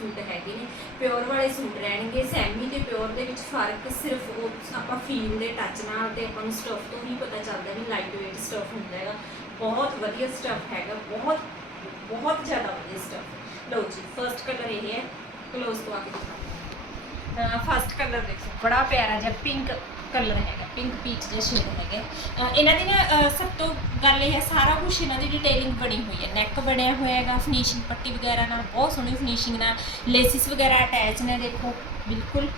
Suit ਹੈਗੇ ਨੇ, pure ਵਾਲੇ ਸੂਟ ਰਹਿਣਗੇ, ਸੈਮੀ ਤੇ ਪਿਓਰ ਦੇ ਵਿੱਚ ਫ਼ਰਕ ਸਿਰਫ ਉਹ ਆਪਾਂ ਫੀਲ ਦੇ ਟੱਚ ਨਾਲ ਤੇ ਆਪਾਂ ਨੂੰ ਸਟਫ ਤੋਂ ਹੀ ਪਤਾ ਚੱਲਦਾ ਵੀ ਲਾਈਟ weight ਸਟਫ ਹੁੰਦਾ ਹੈਗਾ। ਬਹੁਤ ਵਧੀਆ ਸਟਫ ਹੈਗਾ, ਬਹੁਤ ਬਹੁਤ ਜ਼ਿਆਦਾ ਵਧੀਆ ਸਟਫ ਲਓ ਜੀ ਫਰਸਟ ਕਲਰ ਇਹ ਹੈ ਕਲੋਜ਼ ਤੋਂ ਆ ਕੇ ਦਿਖਾਉਂਦੀ ਫਸਟ ਕਲਰ ਦੇਖੋ, ਬੜਾ ਪਿਆਰਾ ਜਿਹਾ ਪਿੰਕ ਕਲਰ ਹੈਗਾ ਪਿੰਕ ਪੀਚ ਦੇ ਸ਼ੇਡ ਹੈਗੇ। ਅਹ ਇਹਨਾਂ ਦੀ ਨਾ ਸਭ ਤੋਂ ਗੱਲ ਇਹ ਹੈ, ਸਾਰਾ ਕੁਝ ਇਹਨਾਂ ਦੀ ਡਿਟੇਲਿੰਗ ਬਣੀ ਹੋਈ ਹੈ। ਨੈਕ ਬਣਿਆ ਹੋਇਆ ਹੈਗਾ ਫਿਨਿਸ਼ਿੰਗ ਪੱਟੀ ਵਗੈਰਾ ਨਾਲ, ਬਹੁਤ ਸੋਹਣੀ ਫਿਨਿਸ਼ਿੰਗ ਨਾਲ। ਲੇਸਿਸ ਵਗੈਰਾ ਅਟੈਚ ਨੇ, ਦੇਖੋ, ਬਿਲਕੁਲ।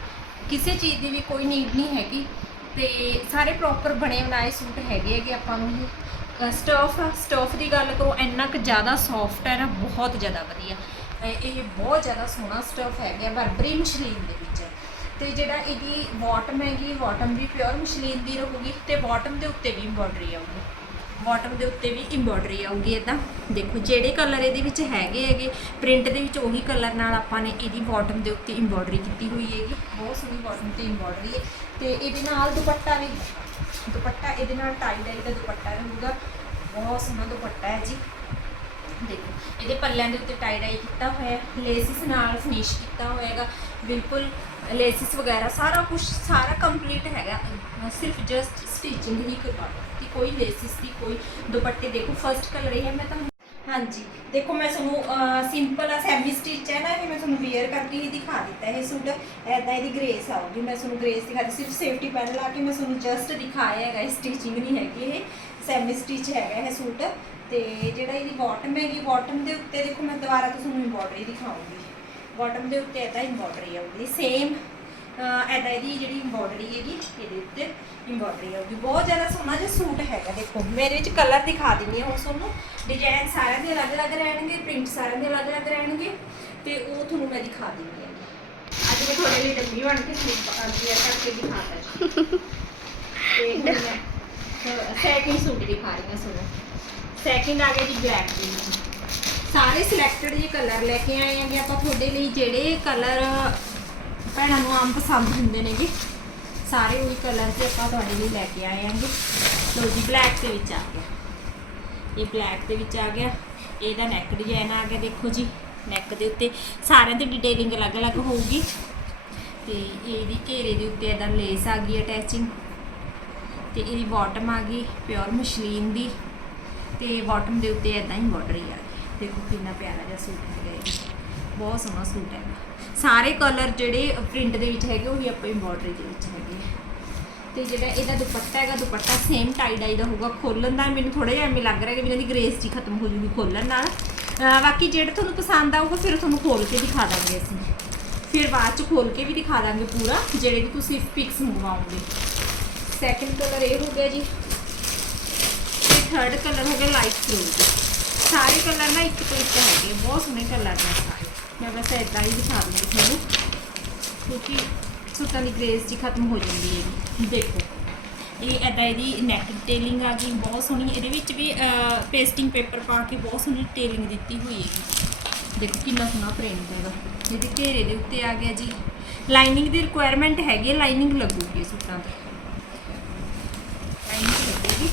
ਕਿਸੇ ਚੀਜ਼ ਦੀ ਵੀ ਕੋਈ ਨੀਡ ਨਹੀਂ ਹੈਗੀ। ਤੇ ਸਾਰੇ ਪ੍ਰੋਪਰ ਬਣੇ ਬਣਾਏ ਸੂਟ ਹੈਗੇ ਹੈਗੇ ਆਪਾਂ ਨੂੰ। ਸਟਫ ਸਟਫ ਦੀ ਗੱਲ ਕਰੋ, ਇੰਨਾ ਕੁ ਜ਼ਿਆਦਾ ਸੌਫਟ ਹੈ ਨਾ, ਬਹੁਤ ਜ਼ਿਆਦਾ ਵਧੀਆ। ਇਹ ਬਹੁਤ ਜ਼ਿਆਦਾ ਸੋਹਣਾ ਸਟਫ ਹੈਗਾ, ਬਰਬਰੀ ਮਸ਼ਰੀਨ ਦੇ। ਤੇ ਜਿਹੜਾ ਇਹਦੀ ਬਾਟਮ ਹੈਗੀ ਬਾਟਮ ਵੀ ਪਿਓਰ ਮਸ਼ਲੀਨ ਦੀ ਰਹੂਗੀ ਤੇ ਬਾਟਮ ਦੇ ਉੱਤੇ ਵੀ ਐਮਬੋਡਰੀ ਆਊਗੀ। ਬਾਟਮ ਦੇ ਉੱਤੇ ਵੀ ਐਮਬੋਡਰੀ ਆਊਗੀ ਇਦਾਂ ਦੇਖੋ, ਜਿਹੜੇ ਕਲਰ ਇਹਦੇ ਵਿੱਚ ਹੈਗੇ ਹੈਗੇ ਪ੍ਰਿੰਟ ਦੇ ਵਿੱਚ ਉਹੀ ਕਲਰ ਨਾਲ ਆਪਾਂ ਨੇ ਇਹਦੀ ਬਾਟਮ ਦੇ ਉੱਤੇ ਐਮਬੋਡਰੀ ਕੀਤੀ ਹੋਈ ਹੈਗੀ। ਬਹੁਤ ਸੋਹਣੀ ਬਾਟਮ ਤੇ ਐਮਬੋਡਰੀ ਹੈ। ਤੇ ਇਹਦੇ ਨਾਲ ਦੁਪੱਟਾ ਵੀ, ਦੁਪੱਟਾ ਇਹਦੇ ਨਾਲ ਟਾਈ ਡਾਈ ਦਾ ਦੁਪੱਟਾ ਰਹੂਗਾ। ਬਹੁਤ ਸੋਹਣਾ ਦੁਪੱਟਾ ਹੈ ਜੀ। ਦੇਖੋ ਇਹਦੇ ਪੱਲਿਆਂ ਦੇ ਉੱਤੇ ਟਾਈ ਡਾਈ ਕੀਤਾ ਹੋਇਆ ਲੇਸਿਸ ਨਾਲ ਫਿਨਿਸ਼ ਕੀਤਾ ਹੋਇਆਗਾ, ਬਿਲਕੁਲ ਲੇਸਿਸ ਵਗੈਰਾ ਸਾਰਾ ਕੁਝ ਸਾਰਾ ਕੰਪਲੀਟ ਹੈਗਾ। ਸਿਰਫ ਜਸਟ ਸਟਿਚਿੰਗ ਹੀ ਕਰਵਾ ਕਿ ਕੋਈ ਲੇਸਿਸ ਦੀ ਕੋਈ ਦੁਪੱਟੇ ਦੇਖੋ ਫਰਸਟ ਕਲਰ ਇਹ ਹੈ, ਮੈਂ ਤੁਹਾਨੂੰ ਹਾਂਜੀ। ਦੇਖੋ, ਮੈਂ ਤੁਹਾਨੂੰ ਸਿੰਪਲ ਆ ਸੈਮੀ ਸਟਿਚ ਹੈ ਨਾ, ਇਹ ਮੈਂ ਤੁਹਾਨੂੰ ਵੇਅਰ ਕਰਕੇ ਹੀ ਦਿਖਾ ਦਿੱਤਾ ਇਹ ਸੂਟ। ਐਦਾਂ ਇਹਦੀ ਗ੍ਰੇਸ ਆਊਗੀ। ਮੈਂ ਤੁਹਾਨੂੰ ਗ੍ਰੇਸ ਦਿਖਾ ਦਿੱਤੀ। ਸਿਰਫ ਸੇਫਟੀ ਪੈਨ ਲਾ ਕੇ ਮੈਂ ਤੁਹਾਨੂੰ ਜਸਟ ਦਿਖਾਇਆ ਹੈਗਾ ਸਟਿਚਿੰਗ ਨਹੀਂ ਹੈਗੀ ਇਹ। ਸੈਮੀ ਸਟਿਚ ਹੈਗਾ ਇਹ ਸੂਟ। ਤੇ ਜਿਹੜਾ ਇਹਦੀ ਬਾਟਮ ਹੈਗੀ ਬਾਟਮ ਦੇ ਉੱਤੇ ਦੇਖੋ, ਮੈਂ ਦੁਬਾਰਾ ਤੋਂ ਤੁਹਾਨੂੰ ਐਮਬੋਡਰੀ ਦਿਖਾਉਂਗੀ। ਬਾਟਮ ਦੇ ਉੱਤੇ ਐਦਾਂ ਐਮਬੋਡਰੀ ਆਊਗੀ। ਸੇਮ ਐਦਾਂ ਇਹਦੀ ਜਿਹੜੀ ਐਮਬੋਡਰੀ ਹੈਗੀ, ਇਹਦੇ ਉੱਤੇ ਐਮਬੋਡਰੀ ਆਊਗੀ ਬਹੁਤ ਜ਼ਿਆਦਾ ਸੋਹਣਾ ਜਿਹਾ ਸੂਟ ਹੈਗਾ, ਦੇਖੋ। ਮੇਰੇ ਵਿੱਚ ਕਲਰ ਦਿਖਾ ਦਿੰਦੀ ਹਾਂ ਹੁਣ ਤੁਹਾਨੂੰ। ਡਿਜ਼ਾਈਨ ਸਾਰਿਆਂ ਦੇ ਅਲੱਗ-ਅਲੱਗ ਰਹਿਣਗੇ ਪ੍ਰਿੰਟ ਸਾਰਿਆਂ ਦੇ ਅਲੱਗ-ਅਲੱਗ ਰਹਿਣਗੇ। ਤੇ ਉਹ ਤੁਹਾਨੂੰ ਮੈਂ ਦਿਖਾ ਦਿੰਦੀ ਹਾਂ। ਅੱਜ ਮੈਂ ਤੁਹਾਡੇ ਲਈ ਡੱਬੀ ਬਣ ਕੇ ਸੂਟ ਕਰਕੇ ਦਿਖਾਤਾ ਤੇ ਹੁਣ ਮੈਂ ਸੈਕਿੰਡ ਸੂਟ ਦਿਖਾ ਰਹੀ ਹਾਂ ਤੁਹਾਨੂੰ। ਸੈਕਿੰਡ ਆ ਗਿਆ ਜੀ ਬਲੈਕ ਦੇ ਸਾਰੇ ਸਿਲੈਕਟਡ ਜੀ ਕਲਰ ਲੈ ਕੇ ਆਏ ਆਂਗੇ ਆਪਾਂ ਤੁਹਾਡੇ ਲਈ ਜਿਹੜੇ ਕਲਰ ਭੈਣਾਂ ਨੂੰ ਆਮ ਪਸੰਦ ਹੁੰਦੇ ਨੇਗੇ। ਸਾਰੇ ਉਹੀ ਕਲਰ ਤੇ ਆਪਾਂ ਤੁਹਾਡੇ ਲਈ ਲੈ ਕੇ ਆਏ ਆਂਗੇ। ਲੋ ਜੀ ਬਲੈਕ ਦੇ ਵਿੱਚ ਆ ਗਿਆ। ਇਹ ਬਲੈਕ ਦੇ ਵਿੱਚ ਆ ਗਿਆ। ਇਹਦਾ ਨੈਕ ਡਿਜ਼ਾਈਨ ਆ ਗਿਆ, ਦੇਖੋ ਜੀ ਨੈਕ ਦੇ ਉੱਤੇ ਸਾਰਿਆਂ ਦੀ ਡਿਟੇਲਿੰਗ ਅਲੱਗ-ਅਲੱਗ ਹੋਊਗੀ। ਤੇ ਇਹਦੀ ਘੇਰੇ ਦੇ ਉੱਤੇ ਇਹਦਾ ਲੇਸ ਆ ਗਈ ਅਟੈਚਿੰਗ ਤੇ ਇਹਦੀ ਬਾਟਮ ਆ ਗਈ ਪਿਓਰ ਮਸ਼ਲੀਨ ਦੀ। ਤੇ ਬਾਟਮ ਦੇ ਉੱਤੇ ਇਦਾਂ ਹੀ ਬਾਰਡਰ ਹੀ ਆ ਗਈ। ਦੇਖੋ ਕਿੰਨਾ ਪਿਆਰਾ ਜਿਹਾ ਸੂਟ ਹੈਗਾ ਇਹ ਬਹੁਤ ਸੋਹਣਾ ਸੂਟ ਹੈਗਾ ਸਾਰੇ ਕਲਰ ਜਿਹੜੇ ਪ੍ਰਿੰਟ ਦੇ ਵਿੱਚ ਹੈਗੇ, ਉਹ ਵੀ ਆਪਾਂ ਐਮਬੋਡਰੀ ਦੇ ਵਿੱਚ ਹੈਗੇ। ਆ। ਤੇ ਜਿਹੜਾ ਇਹਦਾ ਦੁਪੱਟਾ ਹੈਗਾ, ਦੁਪੱਟਾ ਸੇਮ ਟਾਈ ਡਾਈ ਦਾ ਹੋਊਗਾ। ਖੋਲਣ ਦਾ ਮੈਨੂੰ ਥੋੜਾ ਜਿਹਾ ਐਵੇਂ ਲੱਗ ਰਿਹਾ ਕਿ ਵੀ ਇਹਦੀ ਗ੍ਰੇਸ ਜੀ ਖਤਮ ਹੋ ਜੂਗੀ ਖੋਲਣ ਨਾਲ। ਬਾਕੀ ਜਿਹੜਾ ਤੁਹਾਨੂੰ ਪਸੰਦ ਆਊਗਾ, ਫਿਰ ਤੁਹਾਨੂੰ ਖੋਲ ਕੇ ਦਿਖਾ ਦਾਂਗੇ ਅਸੀਂ। ਫਿਰ ਬਾਅਦ ਚ ਖੋਲ ਕੇ ਵੀ ਦਿਖਾ ਦਾਂਗੇ ਪੂਰਾ, ਜਿਹੜੇ ਵੀ ਤੁਸੀਂ ਪਿਕਸ ਮੰਗਵਾਓਗੇ। ਸੈਕਿੰਡ ਕਲਰ ਇਹ ਹੋ ਗਿਆ ਜੀ। ਤੇ ਥਰਡ ਕਲਰ ਹੋ ਗਿਆ ਲਾਈਟ ਬਲੂ ਸਾਰੇ ਕਲਰ ਨਾ ਇੱਕ ਤੋਂ ਇੱਕ ਹੈਗੇ ਬਹੁਤ ਸੋਹਣੇ ਕਲਰ ਨੇ ਸਾਰੇ। ਮੈਂ ਬਸ ਇਦਾਂ ਹੀ ਦਿਖਾ ਦੂੰਗੀ ਤੁਹਾਨੂੰ ਕਿਉਂਕਿ ਸੂਟਾਂ ਦੀ ਗ੍ਰੇਸ ਜੀ ਖਤਮ ਹੋ ਜਾਂਦੀ ਹੈ। ਦੇਖੋ ਇਹ ਇਦਾਂ ਇਹਦੀ ਨੈਕ ਡਿਟੇਲਿੰਗ ਆ ਗਈ ਬਹੁਤ ਸੋਹਣੀ ਇਹਦੇ ਵਿੱਚ ਵੀ ਪੇਸਟਿੰਗ ਪੇਪਰ ਪਾ ਕੇ ਬਹੁਤ ਸੋਹਣੀ ਡਿਟੇਲਿੰਗ ਦਿੱਤੀ ਹੋਈ ਹੈਗੀ ਦੇਖੋ ਕਿੰਨਾ ਸੋਹਣਾ ਪ੍ਰਿੰਟ ਹੈਗਾ। ਇਹਦੇ ਘੇਰੇ ਦੇ ਉੱਤੇ ਆ ਗਿਆ ਜੀ। ਲਾਈਨਿੰਗ ਦੀ ਰਿਕੁਆਇਰਮੈਂਟ ਹੈਗੀ ਹੈ ਲਾਈਨਿੰਗ ਲੱਗੂਗੀ ਸੂਟਾਂ ਤੇ ਲਾਈਨਿੰਗ ਲੱਗੇਗੀ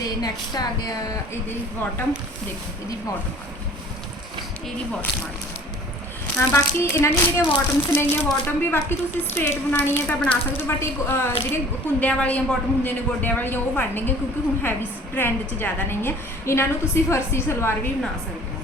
ਤੇ ਨੈਕਸਟ ਆ ਗਿਆ ਇਹਦੀ ਬਾਟਮ ਦੇਖੋ ਇਹਦੀ ਬਾਟਮ ਆ ਗਈ। ਇਹਦੀ ਬਾਟਮ ਆ ਗਈ। ਹਾਂ ਬਾਕੀ ਇਹਨਾਂ ਦੀਆਂ ਜਿਹੜੀਆਂ ਬਾਟਮਸ ਨੇਗੀਆਂ ਬਾਟਮ ਵੀ ਬਾਕੀ ਤੁਸੀਂ ਸਟ੍ਰੇਟ ਬਣਾਣੀ ਹੈ ਤਾਂ ਬਣਾ ਸਕਦੇ ਹੋ ਬਟ ਇਹ ਅਹ, ਜਿਹੜੇ ਕੁੰਦਿਆਂ ਵਾਲੀਆਂ ਬਾਟਮ ਹੁੰਦੀਆਂ ਨੇ ਗੋਡਿਆਂ ਵਾਲੀਆਂ ਉਹ ਬਣਨਗੇ ਕਿਉਂਕਿ ਹੁਣ ਹੈਵੀ ਟ੍ਰੈਂਡ 'ਚ ਜ਼ਿਆਦਾ ਨਹੀਂ ਹੈ। ਇਹਨਾਂ ਨੂੰ ਤੁਸੀਂ ਫਰਸੀ ਸਲਵਾਰ ਵੀ ਬਣਾ ਸਕਦੇ ਹੋ।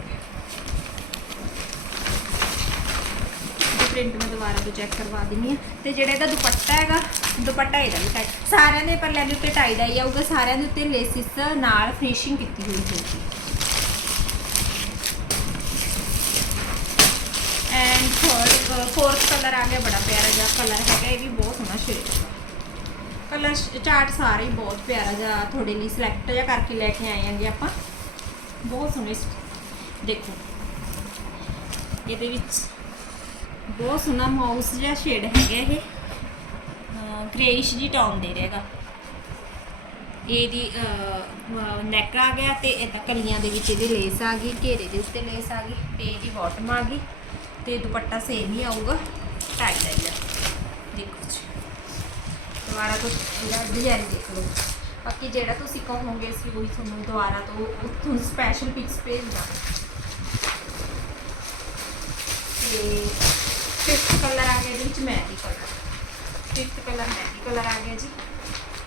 ਪ੍ਰਿੰਟ ਮੈਂ ਦੁਬਾਰਾ ਤੋਂ ਚੈੱਕ ਕਰਵਾ ਦਿੰਨੀ ਆ ਤੇ ਜਿਹੜਾ ਇਹਦਾ ਦੁਪੱਟਾ ਹੈਗਾ, ਦੁਪੱਟਾ ਇਹਦਾ ਵੀ ਟਾਈ ਸਾਰਿਆਂ ਦੇ ਪੱਲਿਆਂ ਦੇ ਉੱਤੇ ਟਾਈ ਡਾਈ ਆਊਗਾ, ਸਾਰਿਆਂ ਦੇ ਉੱਤੇ ਲੇਸਿਸ ਨਾਲ ਫਿਨਿਸ਼ਿੰਗ ਕੀਤੀ ਹੋਈ ਹੋਊਗੀ। ਐਂਡ ਥਰਡ ਫੋਰਥ ਕਲਰ ਆ ਗਿਆ, ਬੜਾ ਪਿਆਰਾ ਜਿਹਾ ਕਲਰ ਹੈਗਾ, ਇਹ ਵੀ ਬਹੁਤ ਸੋਹਣਾ ਸ਼ੇਡ ਹੈ ਕਲਰ ਚਾਰਟ ਸਾਰੇ ਹੀ ਬਹੁਤ ਪਿਆਰਾ ਜਿਹਾ ਤੁਹਾਡੇ ਲਈ ਸਿਲੈਕਟ ਜਿਹਾ ਕਰਕੇ ਲੈ ਕੇ ਆਏ ਆਂਗੇ ਆਪਾਂ। ਬਹੁਤ ਸੋਹਣੇ ਦੇਖੋ। ਇਹਦੇ ਵਿੱਚ ਬਹੁਤ ਸੋਹਣਾ ਮਾਊਸ ਜਿਹਾ ਸ਼ੇਡ ਹੈਗਾ ਇਹ। ਗ੍ਰੇਇਸ਼ ਜੀ ਟੋਨ ਦੇ ਰਿਹਾਗਾ ਇਹਦੀ ਨੈਕ ਆ ਗਿਆ ਤੇ ਇਹਦਾ ਕਲੀਆਂ ਦੇ ਵਿੱਚ ਇਹਦੀ ਲੇਸ ਆ ਗਈ, ਘੇਰੇ ਦੇ ਉੱਤੇ ਲੇਸ ਆ ਗਈ ਤੇ ਇਹਦੀ ਬਾਟਮ ਆ ਗਈ ਤੇ ਦੁਪੱਟਾ ਸੇਮ ਹੀ ਆਊਗਾ। ਟਾਈ ਦਾ ਦੇਖੋ ਜੀ। ਦੁਬਾਰਾ ਤੋਂ ਇਹਦਾ ਡਿਜ਼ਾਈਨ ਦੇਖ ਲਓ। ਬਾਕੀ ਜਿਹੜਾ ਤੁਸੀਂ ਕਹੋਗੇ ਅਸੀਂ ਉਹੀ ਤੁਹਾਨੂੰ ਦੁਬਾਰਾ ਤੋਂ ਤੁਹਾਨੂੰ ਸਪੈਸ਼ਲ ਪਿਕਸ ਭੇਜ ਦਾਂਗੇ ਤੇ ਫਿਫਥ ਕਲਰ ਆ ਗਿਆ ਇਹਦੇ ਵਿੱਚ mehndi colour fifth colour mehndi colour ਆ ਗਿਆ ਜੀ।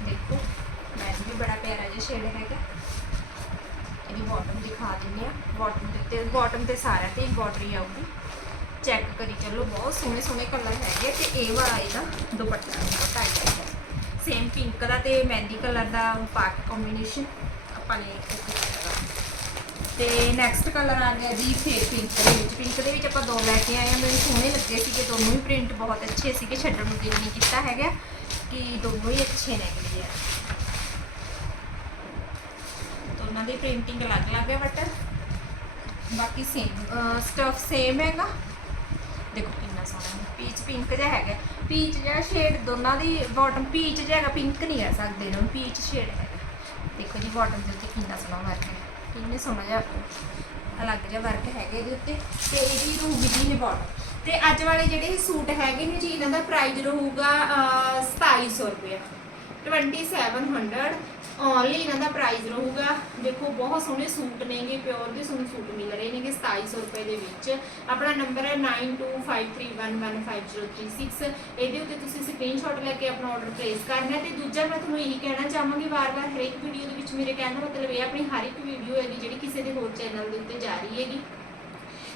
ਦੇਖੋ ਮਹਿੰਦੀ ਵੀ ਬੜਾ ਪਿਆਰਾ ਜਿਹਾ ਸ਼ੇਡ ਹੈਗਾ। ਇਹਦੀ ਬਾਟਮ ਦਿਖਾ ਦਿੰਦੇ ਆ। ਬਾਟਮ ਦੇ ਉੱਤੇ ਬਾਟਮ ਤੇ ਸਾਰਿਆਂ ਤੇ ਬਾਰਡਰ ਆਊਗੀ। ਚੈੱਕ ਕਰੀ ਚੱਲੋ, ਬਹੁਤ ਸੋਹਣੇ ਸੋਹਣੇ ਕਲਰ ਹੈਗੇ ਤੇ ਇਹ ਵਾਲਾ ਇਹਦਾ ਦੁਪੱਟਾ ਦੁਪੱਟਾ ਹੈ ਸੇਮ ਪਿੰਕ ਦਾ ਤੇ ਮਹਿੰਦੀ ਕਲਰ ਦਾ ਪਾ ਕੇ ਕੰਬੀਨੇਸ਼ਨ ਆਪਾਂ ਨੇ ਇੱਕ ਤੇ ਨੈਕਸਟ ਕਲਰ ਆ ਗਿਆ ਜੀ ਫੇਰ ਪਿੰਕ ਦੇ ਵਿੱਚ। ਪਿੰਕ ਦੇ ਵਿੱਚ ਆਪਾਂ ਦੋ ਲੈ ਕੇ ਆਏ ਆ। ਮੈਨੂੰ ਸੋਹਣੇ ਲੱਗੇ ਸੀਗੇ। ਦੋਨੋਂ ਹੀ ਪ੍ਰਿੰਟ ਬਹੁਤ ਅੱਛੇ ਸੀਗੇ। ਛੱਡਣ ਨੂੰ ਦਿਲ ਨਹੀਂ ਕੀਤਾ ਹੈਗਾ ਕਿ ਦੋਨੋਂ ਹੀ ਅੱਛੇ ਨੇਗੇ ਆ। ਦੋਨਾਂ ਦੀ ਪ੍ਰਿੰਟਿੰਗ ਅਲੱਗ-ਅਲੱਗ ਹੈ ਬਟ ਬਾਕੀ ਸੇਮ ਸਟਫ ਸੇਮ ਹੈਗਾ। ਦੇਖੋ ਕਿੰਨਾ ਸੋਹਣਾ ਪੀਚ ਪਿੰਕ ਜਿਹਾ ਹੈਗਾ। ਪੀਚ ਜਿਹਾ ਸ਼ੇਡ ਦੋਨਾਂ ਦੀ ਬਾਟਮ ਪੀਚ ਜਿਹਾ ਹੈਗਾ। ਪਿੰਕ ਨਹੀਂ ਕਹਿ ਸਕਦੇ। ਇਹਨੂੰ ਪੀਚ ਸ਼ੇਡ ਹੈਗਾ। ਦੇਖੋ ਜੀ ਬਾਟਮ ਦੇ ਉੱਤੇ ਕਿੰਨਾ ਸੋਹਣਾ ਵਰਕ ਹੈ। ਕਿੰਨੇ ਸੋਹਣਾ ਜਿਹਾ ਅਲੱਗ ਜਿਹਾ ਵਰਕ ਹੈਗਾ ਇਹਦੇ ਉੱਤੇ ਤੇ ਇਹਦੀ ਰੂਬੀ ਜੀ ਨੇ ਬਾਟਮ ਤੇ ਅੱਜ ਵਾਲੇ ਜਿਹੜੇ ਸੂਟ ਹੈਗੇ ਨੇ ਜੀ ਇਹਨਾਂ ਦਾ ਪ੍ਰਾਈਸ ਰਹੂਗਾ ਅਹ, 2700 ਰੁਪਏ 2700 ਓਨਲੀ ਇਹਨਾਂ ਦਾ ਪ੍ਰਾਈਸ ਰਹੂਗਾ। ਦੇਖੋ, ਬਹੁਤ ਸੋਹਣੇ ਸੂਟ ਨੇਗੇ ਪਿਓਰ ਦੇ ਸੋਹਣੇ ਸੂਟ ਮਿਲ ਰਹੇ ਨੇਗੇ 2700 ਰੁਪਏ ਦੇ ਵਿੱਚ। ਆਪਣਾ ਨੰਬਰ ਹੈ 9253115036 ਇਹਦੇ ਉੱਤੇ ਤੁਸੀਂ ਸਕਰੀਨਸ਼ਾਟ ਲੈ ਕੇ ਆਪਣਾ ਆਰਡਰ ਪਲੇਸ ਕਰਨਾ ਹੈ। ਤੇ ਦੂਜਾ ਮੈਂ ਤੁਹਾਨੂੰ ਇਹੀ ਕਹਿਣਾ ਚਾਹਾਂਗੀ, ਵਾਰ-ਵਾਰ ਹਰੇਕ ਵੀਡੀਓ ਦੇ ਵਿੱਚ ਮੇਰੇ ਕਹਿਣ ਦਾ ਮਤਲਬ ਇਹ ਆਪਣੀ ਹਰ ਇੱਕ ਵੀਡੀਓ ਹੈਗੀ ਜਿਹੜੀ ਕਿਸੇ ਦੇ ਹੋਰ ਚੈਨਲ ਦੇ ਉੱਤੇ ਜਾ ਰਹੀ ਹੈਗੀ।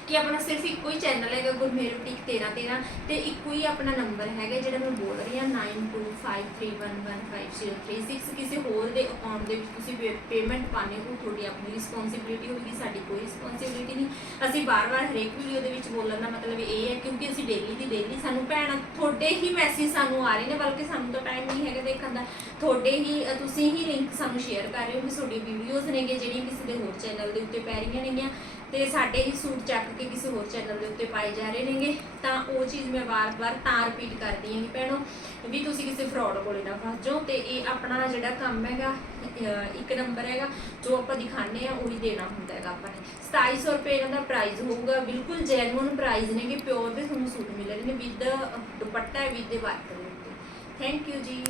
ਕਿ ਆਪਣਾ ਸਿਰਫ ਇੱਕੋ ਹੀ ਚੈਨਲ ਹੈਗਾ ਗੁਰਮੇਰ ਬੁਟੀਕ 1313 ਤੇ ਇੱਕੋ ਹੀ ਆਪਣਾ ਨੰਬਰ ਹੈਗਾ ਜਿਹੜਾ ਮੈਂ ਬੋਲ ਰਹੀ ਹਾਂ 9253115036 ਕਿਸੇ ਹੋਰ ਦੇ ਅਕਾਊਂਟ ਦੇ ਵਿੱਚ ਤੁਸੀਂ ਪੇਮੈਂਟ ਪਾਣੇ ਹੋ, ਤੁਹਾਡੀ ਆਪਣੀ ਰਿਸਪੌਂਸਿਬਿਲਿਟੀ ਹੋਵੇਗੀ, ਸਾਡੀ ਕੋਈ ਰਿਸਪੌਂਸਿਬਿਲਿਟੀ ਨਹੀਂ। ਅਸੀਂ ਬਾਰ-ਬਾਰ ਹਰੇਕ ਵੀਡੀਓ ਦੇ ਵਿੱਚ ਬੋਲਣ ਦਾ ਮਤਲਬ ਇਹ ਹੈ, ਕਿਉਂਕਿ ਅਸੀਂ ਡੇਲੀ ਦੀ ਡੇਲੀ ਸਾਨੂੰ ਭੈਣ, ਤੁਹਾਡੇ ਹੀ ਮੈਸੇਜ ਸਾਨੂੰ ਆ ਰਹੇ ਨੇ, ਬਲਕਿ ਸਾਨੂੰ ਤਾਂ ਟਾਈਮ ਨਹੀਂ ਹੈਗਾ ਦੇਖਣ ਦਾ। ਤੁਹਾਡੇ ਹੀ, ਤੁਸੀਂ ਹੀ ਲਿੰਕ ਸਾਨੂੰ ਸ਼ੇਅਰ ਕਰ ਰਹੇ ਹੋ ਕਿ ਤੁਹਾਡੀ ਵੀਡੀਓਜ਼ ਨੇਗੇ, ਜਿਹੜੀਆਂ ਕਿਸੇ ਦੇ ਹੋਰ ਚੈਨਲ ਦੇ ਉੱਤੇ ਪੈ ਰਹੀਆਂ ਨੇਗੀਆਂ। ਤੇ ਸਾਡੇ ਹੀ ਸੂਟ ਚੱਕ ਕੇ ਕਿਸੇ ਹੋਰ ਚੈਨਲ ਦੇ ਉੱਤੇ ਪਾਏ ਜਾ ਰਹੇ ਨੇਗੇ, ਤਾਂ ਉਹ ਚੀਜ਼ ਮੈਂ ਵਾਰ-ਵਾਰ ਤਾਂ ਰਿਪੀਟ ਕਰਦੀ ਹਾਂ ਕਿ ਭੈਣੋ, ਵੀ ਤੁਸੀਂ ਕਿਸੇ ਫਰਾਡ ਕੋਲੇ ਨਾ ਫਸ ਜਾਓ ਤੇ ਇਹ ਆਪਣਾ ਜਿਹੜਾ ਕੰਮ ਹੈਗਾ ਇੱਕ ਨੰਬਰ ਹੈਗਾ, ਜੋ ਆਪਾਂ ਦਿਖਾਣੇ ਆ ਉਹੀ ਦੇਣਾ ਹੁੰਦਾ ਹੈਗਾ ਆਪਾਂ ਨੇ। 2700 ਰੁਪਏ ਇਹਨਾਂ ਦਾ ਪ੍ਰਾਈਸ ਹੋਊਗਾ, ਬਿਲਕੁਲ ਜੈਨੂਇਨ ਪ੍ਰਾਈਸ ਨੇ ਕਿ ਪਿਓਰ ਦੇ ਤੁਹਾਨੂੰ ਸੂਟ ਮਿਲ ਰਹੇ ਨੇ with dupatta with the work ਦੇ ਉੱਤੇ। ਥੈਂਕ ਯੂ ਜੀ।